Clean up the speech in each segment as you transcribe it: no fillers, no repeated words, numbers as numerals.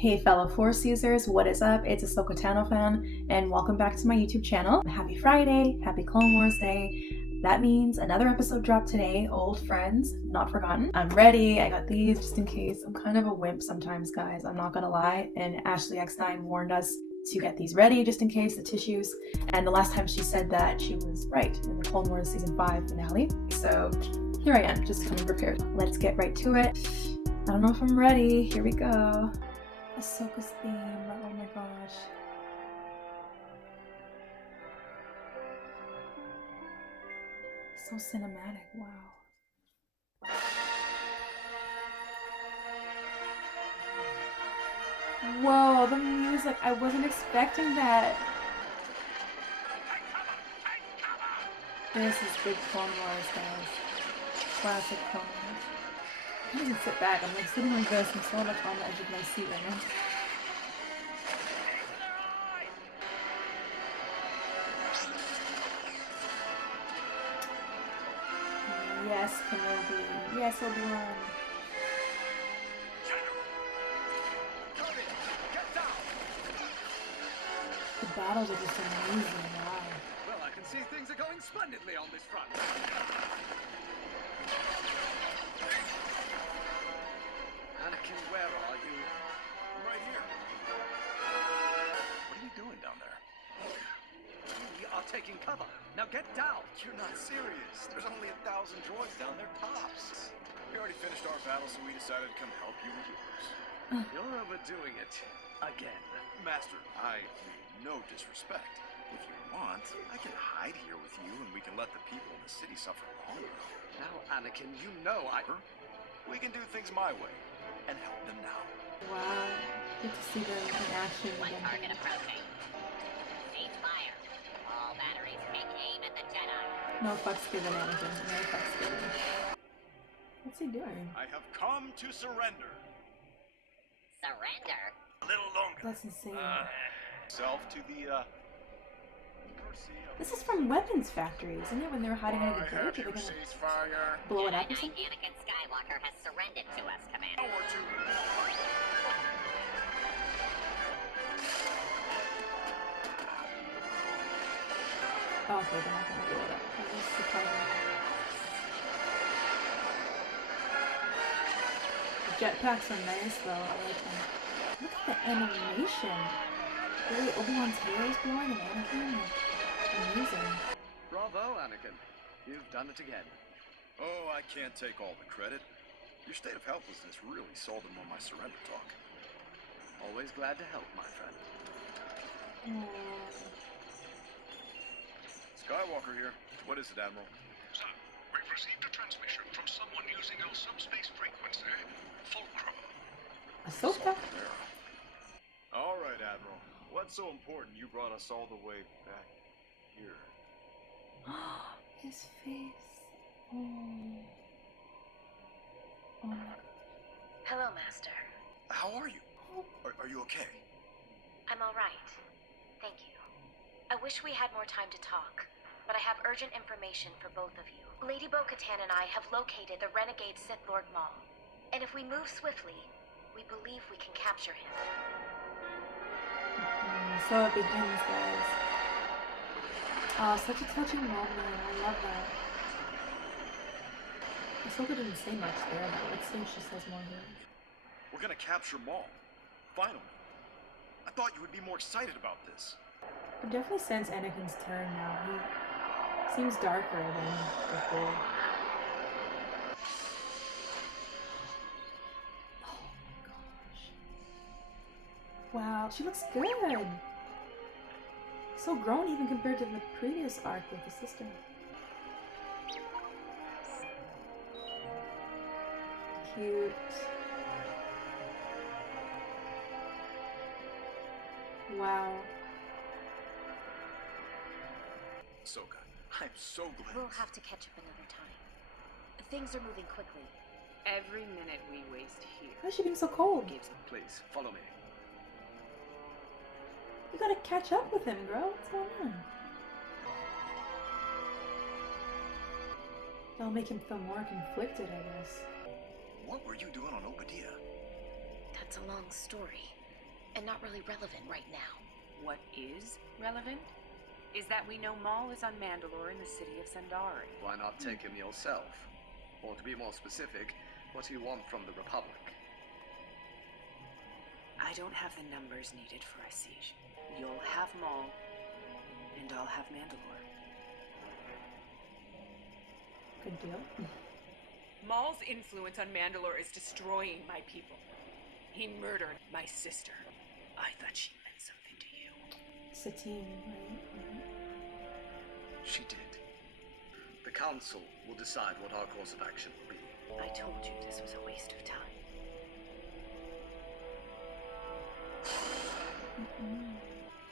Hey fellow Force users, what is up? It's AhsokaTanoFan, and welcome back to my YouTube channel. Happy Friday, happy Clone Wars Day. That means another episode dropped today, old friends, not forgotten. I'm ready, I got these just in case. I'm kind of a wimp sometimes, guys, I'm not gonna lie, and Ashley X9 warned us to get these ready just in case, the tissues, and the last time she said that, she was right in the Clone Wars Season 5 finale. So here I am, just coming prepared. Let's get right to it. I don't know if I'm ready, here we go. Ahsoka's theme, oh my gosh. So cinematic, wow. Whoa, the music, I wasn't expecting that. This is big Clone Wars, guys. Classic Clone Wars. I can't even sit back, I'm like sitting like this, I'm so like on the edge of my seat right now. Yes, Kenobi. Yes, Obi-Wan. The battles are just amazing, wow. Well, I can see things are going splendidly on this front. Anakin, where are you? I'm right here. What are you doing down there? We are taking cover. Now get down. You're not serious. There's only 1,000 droids down there tops. We already finished our battle, so we decided to come help you with yours. You're overdoing it. Again. Master, I mean no disrespect. If you want, I can hide here with you and we can let the people in the city suffer longer. Now, Anakin, you know I... We can do things my way and help them now. Wow. Get to see them in action One again. target approaching. Cease fire. All batteries take aim at the Jedi. No fucks given, Anakin. No fucks given. What's he doing? I have come to surrender. Surrender? A little longer. That's insane. Self to the, mercy of... This is from Weapons Factory, isn't it? When they were hiding under the bridge, are they gonna ceasefire? blow it Jedi up or Knight something? Anakin Skywalker has surrendered to us, Commander. Or two. Oh, okay, they're not gonna blow it up. That was surprising. The jetpacks are nice though, I like them. Look at the animation. The way Obi-Wan's hair is blowing and Anakin, like, amazing. Bravo, Anakin. You've done it again. Oh, I can't take all the credit. Your state of helplessness really sold them on my surrender talk. Always glad to help, my friend. Skywalker here. What is it, Admiral? Sir, we've received a transmission from someone using our subspace frequency, Fulcrum. Ahsoka? There. All right, Admiral. What's so important you brought us all the way back here? His face. Oh. Oh my. Hello, Master. How are you? Are you okay? I'm all right. Thank you. I wish we had more time to talk, but I have urgent information for both of you. Lady Bo-Katan and I have located the renegade Sith Lord Maul, and if we move swiftly, we believe we can capture him. So it begins, guys. Oh, such a touching moment. I love that. Ahsoka didn't say much there, but let's see if she says more here. We're gonna capture Maul. Finally. I thought you would be more excited about this. I definitely sense Anakin's turn now. He seems darker than before. Oh my gosh. Wow, she looks good. So grown even compared to the previous arc with the sister. Cute. Wow. Ahsoka, I'm so glad. We'll have to catch up another time. Things are moving quickly. Every minute we waste here Why is she being so cold? gives. Please, follow me. You gotta catch up with him, bro. What's going on? That'll make him feel more conflicted, I guess. What were you doing on Obadiah? That's a long story. and not really relevant right now. What is relevant is that we know Maul is on Mandalore in the city of Sandari. Why not take him yourself? Or to be more specific, what do you want from the Republic? I don't have the numbers needed for a siege. You'll have Maul, and I'll have Mandalore. Good deal. Maul's influence on Mandalore is destroying my people. He murdered my sister. I thought she meant something to you. Satine, right? She did. The Council will decide what our course of action will be. I told you this was a waste of time.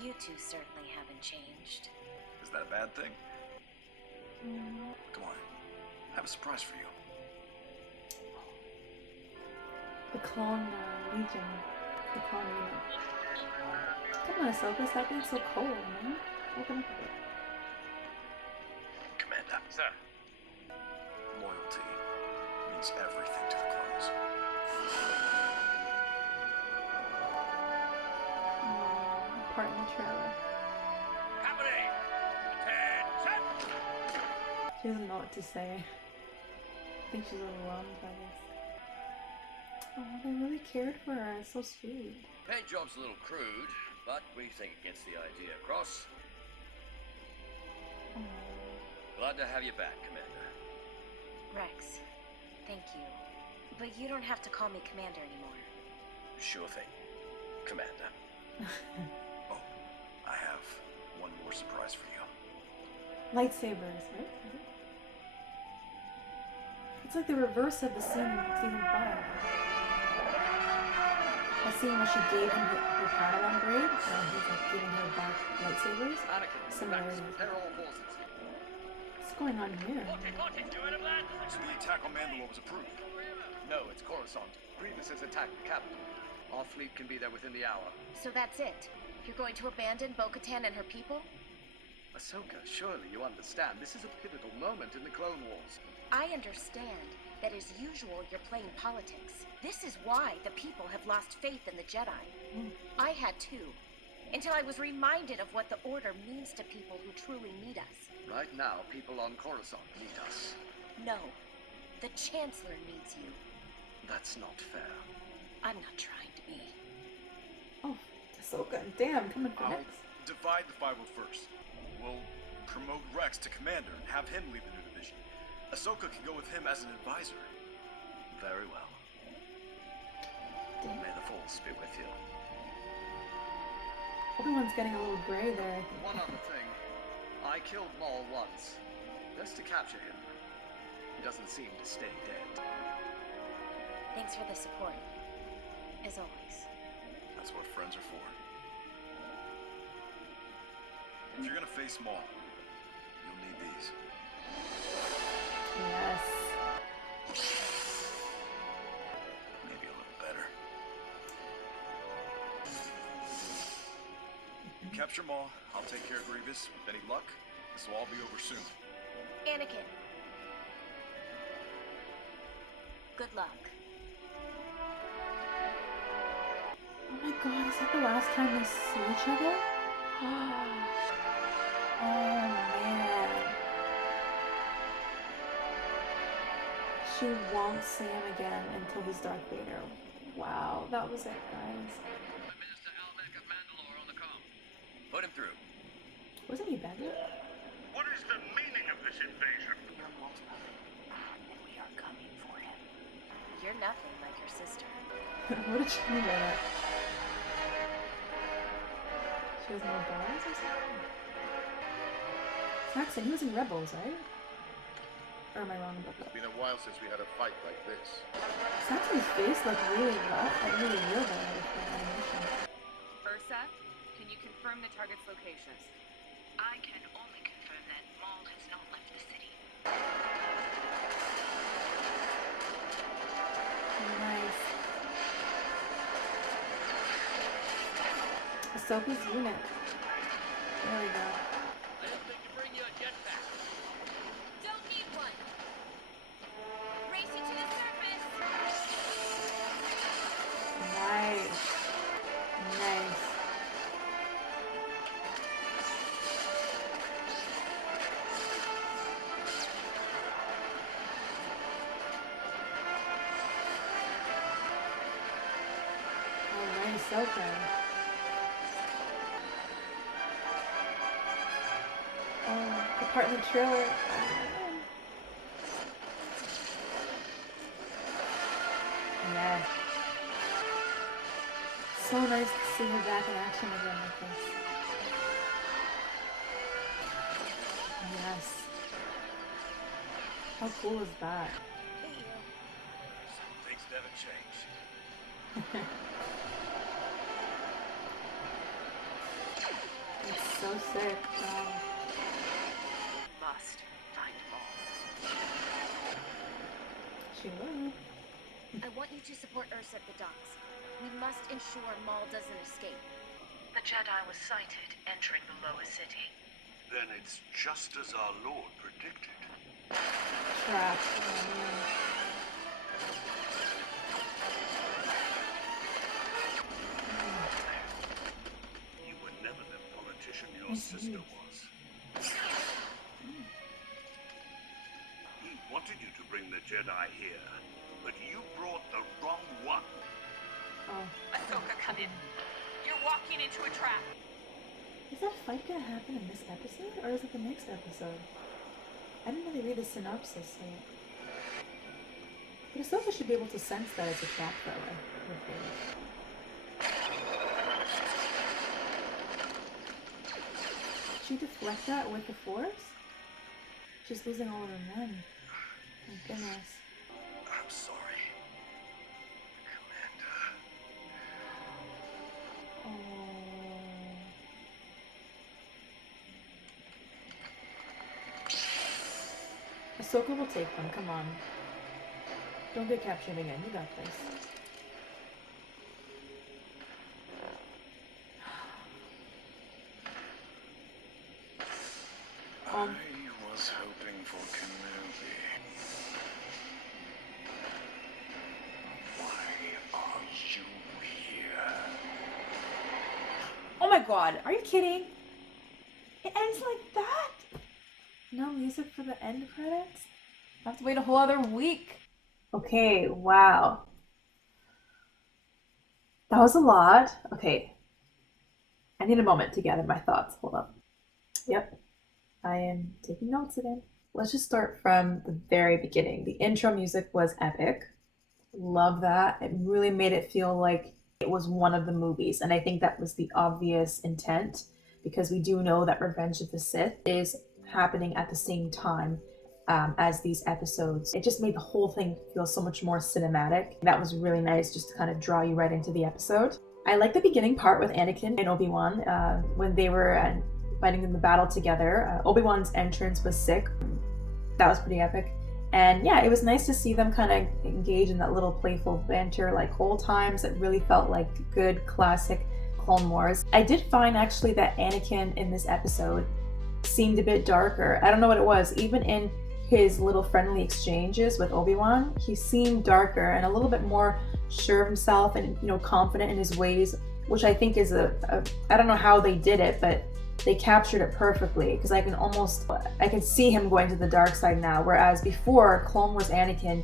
You two certainly haven't changed. Is that a bad thing? Come on. I have a surprise for you. The Clone Legion. The Clone Unit. Come on, Ahsoka, stop being so cold, man. Open up a bit. Commander, Sir, loyalty means everything to the clones. Part in the trailer. company, attention! She doesn't know what to say. I think she's overwhelmed by this. Oh, they really cared for her. It's so sweet. Paint job's a little crude, but we think it gets the idea across. Glad to have you back, Commander. Rex, thank you. But you don't have to call me Commander anymore. Sure thing, Commander. Oh, I have one more surprise for you. Lightsabers, right? It's like the reverse of the scene in season 5. A scene where she gave him her Padawan braid, and he's like giving her back lightsabers. Anakin, Similarities. prepare all forces. What's going on here? So the attack on Mandalore was approved. No, it's Coruscant. Grievous has attacked the capital. Our fleet can be there within the hour. So that's it? You're going to abandon Bo-Katan and her people? Ahsoka, surely you understand. This is a pivotal moment in the Clone Wars. I understand that as usual you're playing politics. This is why the people have lost faith in the Jedi. I had too, until I was reminded of what the Order means to people who truly need us. Right now, people on Coruscant need us. No, the Chancellor needs you. That's not fair. I'm not trying to be. Oh, Ahsoka, damn, coming for I'll Rex. divide the 501st. We'll promote Rex to commander and have him lead the new division. Ahsoka can go with him as an advisor. Very well. Damn. May the Force be with you. Obi-Wan's getting a little gray there, I think. One other thing. I killed Maul once. Best to capture him. He doesn't seem to stay dead. Thanks for the support. As always. That's what friends are for. If you're gonna face Maul, you'll need these. Yes. Maybe a little better. You capture Maul, I'll take care of Grievous. With any luck, this will all be over soon. Anakin. Good luck. Oh my god, is that the last time they see each other? Oh man. She won't see him again until he's Darth Vader. Wow, that was it, guys. Minister Almec of Mandalore on the comm. Put him through. Wasn't he better? What is the meaning of this invasion? You're Maul's brother, and we are coming for him. You're nothing like your sister. What did she mean by that? She has no balls or something? Saxon, he was in Rebels, right? Or am I wrong about that? It's been a while since we had a fight like this. Saxon's face looked really rough and really real there with the animation. Ursa, can you confirm the target's locations? I can only confirm that Maul has not left the city. Nice. Ahsoka's unit. There we go. I didn't think to bring you a jetpack. Don't need one. Race you to the surface. Nice. Ahsoka. Oh, the part in the trailer. Yeah. So nice to see her back in action again like this. Yes. How cool is that? Some things never change. It's so sick. Wow. Must find Maul. She will. I want you to support Ursa at the docks. We must ensure Maul doesn't escape. The Jedi was sighted entering the lower city. Then it's just as our Lord predicted. Trapped. Oh, man. You were never the politician your Nice sister moves. was. He wanted you to bring the Jedi here, but you brought the wrong one. Oh. Ahsoka, come in. You're walking into a trap. Is that fight gonna happen in this episode, or is it the next episode? I didn't really read the synopsis, so... But Ahsoka should be able to sense that it's a trap, though, I would think. Did she deflect that with the Force? She's losing all of her men. My goodness. I'm sorry, Commander. Oh... Ahsoka will take them, come on. Don't get captured again, you got this. I was hoping for Kenobi. Why are you here? Oh my god, are you kidding? It ends like that? No music for the end credits? I have to wait a whole other week. Okay, wow. That was a lot. Okay. I need a moment to gather my thoughts. Hold up. Yep. I am taking notes again. Let's just start from the very beginning. The intro music was epic. Love that. It really made it feel like it was one of the movies. And I think that was the obvious intent, because we do know that Revenge of the Sith is happening at the same time as these episodes. It just made the whole thing feel so much more cinematic. That was really nice, just to kind of draw you right into the episode. I like the beginning part with Anakin and Obi-Wan when they were fighting in the battle together. Obi-Wan's entrance was sick. That was pretty epic. And yeah, it was nice to see them kind of engage in that little playful banter like old times. It really felt like good classic Clone Wars. I did find actually that Anakin in this episode seemed a bit darker. I don't know what it was. Even in his little friendly exchanges with Obi-Wan, he seemed darker and a little bit more sure of himself and, you know, confident in his ways, which I think is I don't know how they did it, but they captured it perfectly, because I can see him going to the dark side now, whereas before Clone Wars Anakin,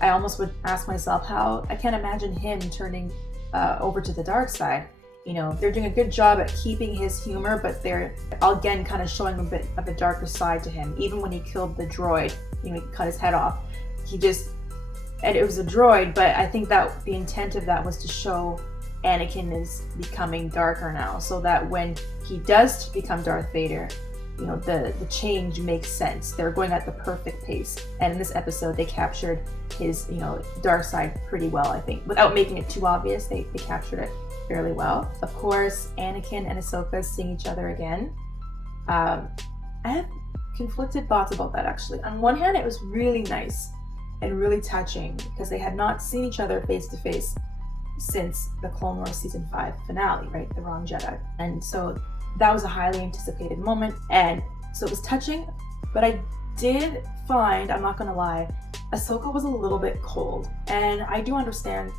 I almost would ask myself how I can't imagine him turning over to the dark side. You know, they're doing a good job at keeping his humor, but they're again kind of showing a bit of a darker side to him. Even when he killed the droid, you know, he cut his head off. And it was a droid, but I think that the intent of that was to show Anakin is becoming darker now, so that when he does become Darth Vader, you know, the change makes sense. They're going at the perfect pace. And in this episode, they captured his, you know, dark side pretty well, I think. Without making it too obvious, they captured it fairly well. Of course, Anakin and Ahsoka seeing each other again. I have conflicted thoughts about that, actually. On one hand, it was really nice and really touching, because they had not seen each other face to face since the Clone Wars Season 5 finale, right? The Wrong Jedi. And so that was a highly anticipated moment. And so it was touching, but I did find, I'm not gonna lie, Ahsoka was a little bit cold. And I do understand,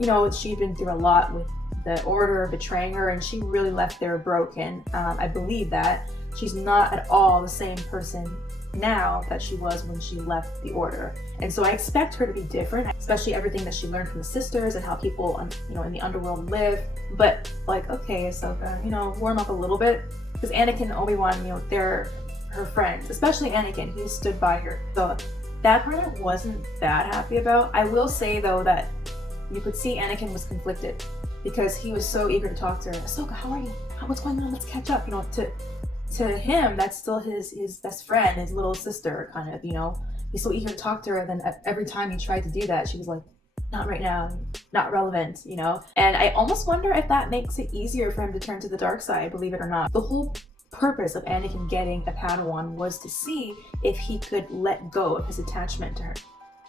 you know, she'd been through a lot with the Order betraying her, and she really left there broken. I believe that. She's not at all the same person now that she was when she left the Order. And so I expect her to be different, especially everything that she learned from the sisters and how people, in the underworld live. But like, okay, Ahsoka, warm up a little bit, because Anakin and Obi-Wan, they're her friends, especially Anakin. He stood by her. So that part I wasn't that happy about. I will say though that you could see Anakin was conflicted because he was so eager to talk to her. Ahsoka, how are you? What's going on? Let's catch up. To him, that's still his best friend, his little sister, kind of. He's so eager to talk to her. And then every time he tried to do that, she was like, not right now, not relevant, And I almost wonder if that makes it easier for him to turn to the dark side, believe it or not. The whole purpose of Anakin getting a Padawan was to see if he could let go of his attachment to her.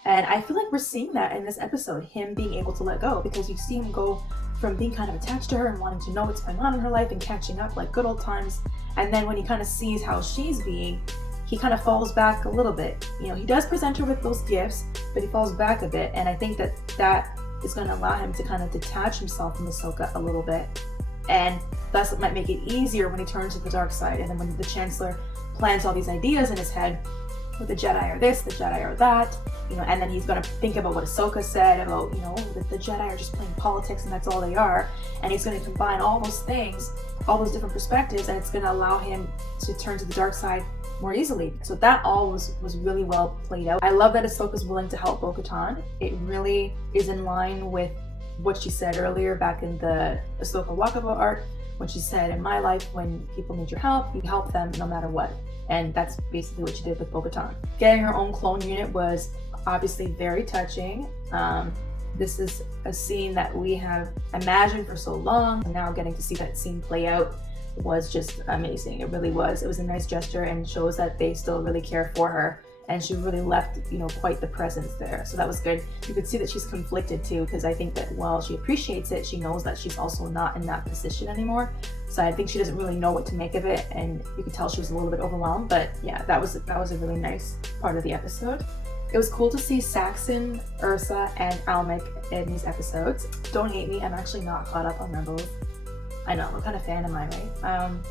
And I feel like we're seeing that in this episode, him being able to let go, because you see him go from being kind of attached to her and wanting to know what's going on in her life and catching up like good old times. And then when he kind of sees how she's being, he kind of falls back a little bit. He does present her with those gifts, but he falls back a bit. And I think that is going to allow him to kind of detach himself from Ahsoka a little bit. And thus it might make it easier when he turns to the dark side. And then when the Chancellor plants all these ideas in his head, with the Jedi are this, the Jedi are that, and then he's going to think about what Ahsoka said about, that the Jedi are just playing politics and that's all they are. And he's going to combine all those things, all those different perspectives, and it's going to allow him to turn to the dark side more easily. So that all was really well played out. I love that Ahsoka's willing to help Bo-Katan. It really is in line with what she said earlier back in the Ahsoka Walkabout arc, when she said, in my life, when people need your help, you help them no matter what. And that's basically what she did with Bo-Katan. Getting her own clone unit was obviously very touching. This is a scene that we have imagined for so long. Now getting to see that scene play out was just amazing. It really was. It was a nice gesture and shows that they still really care for her. And she really left, quite the presence there. So that was good. You could see that she's conflicted too, because I think that while she appreciates it, she knows that she's also not in that position anymore. So I think she doesn't really know what to make of it, and you could tell she was a little bit overwhelmed. But yeah, that was a really nice part of the episode. It was cool to see Saxon, Ursa, and Almec in these episodes. Don't hate me, I'm actually not caught up on Rebels. I know, what kind of fan am I, right?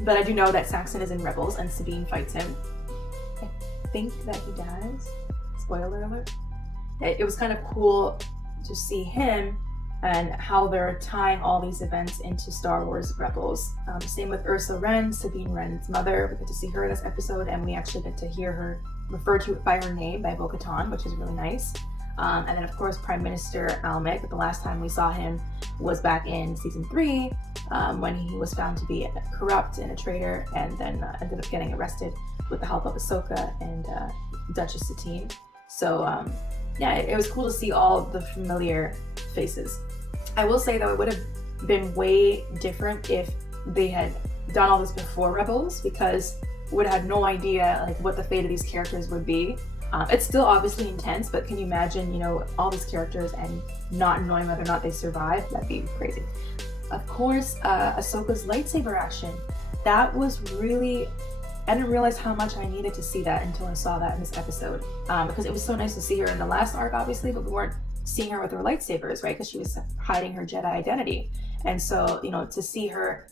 But I do know that Saxon is in Rebels and Sabine fights him. I think that he dies. Spoiler alert. It was kind of cool to see him and how they're tying all these events into Star Wars Rebels. Same with Ursa Wren, Sabine Wren's mother. We get to see her in this episode, and we actually get to hear her referred to by her name, by Bo-Katan, which is really nice. And then of course Prime Minister Almec, the last time we saw him was back in season 3, when he was found to be corrupt and a traitor, and then ended up getting arrested with the help of Ahsoka and Duchess Satine. So yeah, it was cool to see all the familiar faces. I will say though, it would have been way different if they had done all this before Rebels, because we would have had no idea like what the fate of these characters would be. It's still obviously intense, but can you imagine, all these characters and not knowing whether or not they survive? That'd be crazy. Of course, Ahsoka's lightsaber action. That was really, I didn't realize how much I needed to see that until I saw that in this episode. Because it was so nice to see her in the last arc, obviously, but we weren't seeing her with her lightsabers, right? Because she was hiding her Jedi identity. And so, to see her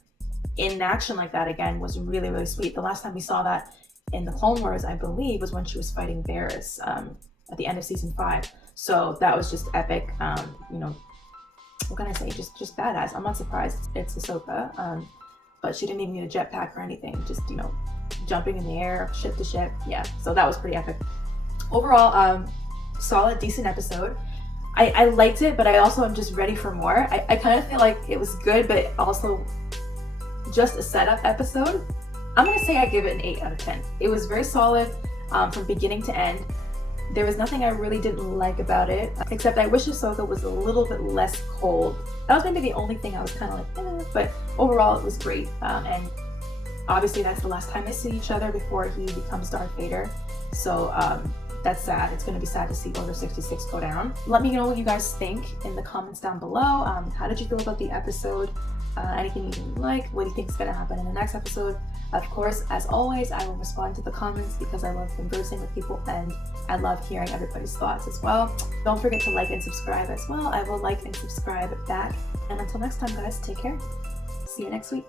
in action like that again was really, really sweet. The last time we saw that in the Clone Wars, I believe, was when she was fighting Varys at the end of season 5. So that was just epic. What can I say? Just badass. I'm not surprised it's Ahsoka. But she didn't even need a jetpack or anything. Just, jumping in the air, ship to ship. Yeah, so that was pretty epic. Overall, solid, decent episode. I liked it, but I also am just ready for more. I kind of feel like it was good, but also just a setup episode. I'm gonna say I give it an 8 out of 10. It was very solid from beginning to end. There was nothing I really didn't like about it, except I wish Ahsoka was a little bit less cold. That was maybe the only thing I was kind of like, but overall it was great. And obviously that's the last time they see each other before he becomes Darth Vader. So that's sad. It's going to be sad to see Order 66 go down. Let me know what you guys think in the comments down below. How did you feel about the episode? Anything you didn't like? What do you think is going to happen in the next episode? Of course, as always, I will respond to the comments because I love conversing with people and I love hearing everybody's thoughts as well. Don't forget to like and subscribe as well. I will like and subscribe back. And until next time, guys, take care. See you next week.